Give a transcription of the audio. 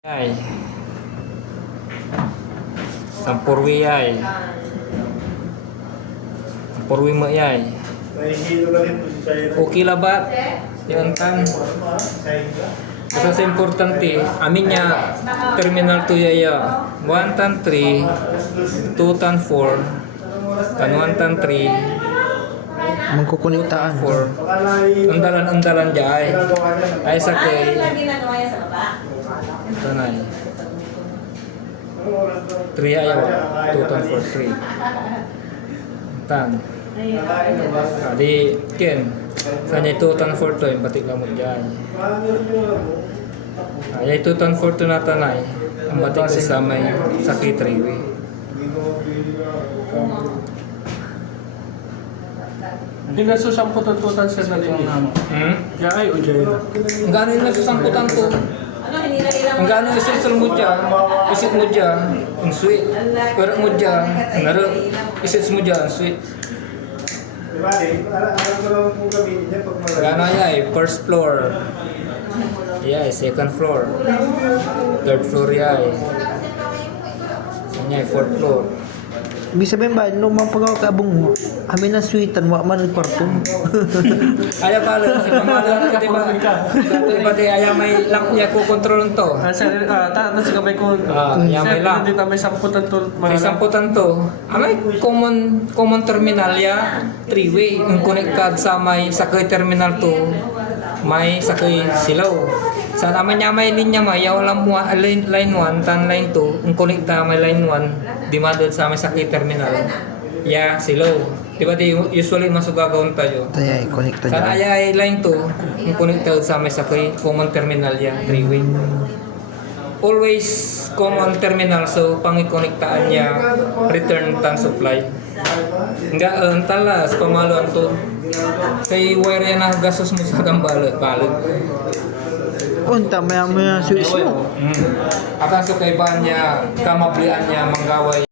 Ay, sampurwi ay, sampurwi mo ay. Okay la ba? Yan kan. Basta sa importante, amin niya terminal 2 yaya. 1 tan 3, 2 tan 4, tan 1 tan 3, Magkukuniktaan. 4. Undalan-undalan jay. Ay sa kay. Tanay. 3 ayaw. 2 tan 4, 3. Tan. Di ken. Sanya 2 tan 4 to yung batik lamot jay. Ay 2 tan 4 to na tanay. Ang batik sa may sakit 3-way. Hindi na susamputan sa natin ano. Jay o Jay? Ang gano'n yung nagsasamputan to. Ang gano'n isil mo dyan, isit mo dyan, ang sweet. Pero mo dyan, naro, isit mo dyan, sweet. Gano'n ay, first floor. Yeah, second floor. Third floor ay. Sanya, fourth floor. Ibig sabihin ba, nung mapagawa ka abong amin na sweetan, wak man ang kwarto. Ayaw pala, si pamalan ka, diba? Diba di ayaw may lang niya kukontrol to. Sa gabay ko. Ayaw may lang. Hindi na may samputan to. May samputan to. May common terminal ya, 3-way. Ang connected sa may sakay terminal to, may sakay silaw. Sa naman niya may linya may walang line 1 tan line 2, ang connecta may line 1, di madod sa may sakay terminal. Ya silaw. Diba di usually masugagaon tayo. Tayo ay connecta Sa dyan. ay line 2, ang connected sa may sakay common terminal ya, 3-way. Always common terminal so pangikonnektaan niya return tan supply. Enggak talas pamaluan to. Kay wire yan ang gasos mo sa balot. Unta, maya switch mo. Akan sa kaibahan niya, kamablian niya, manggaway.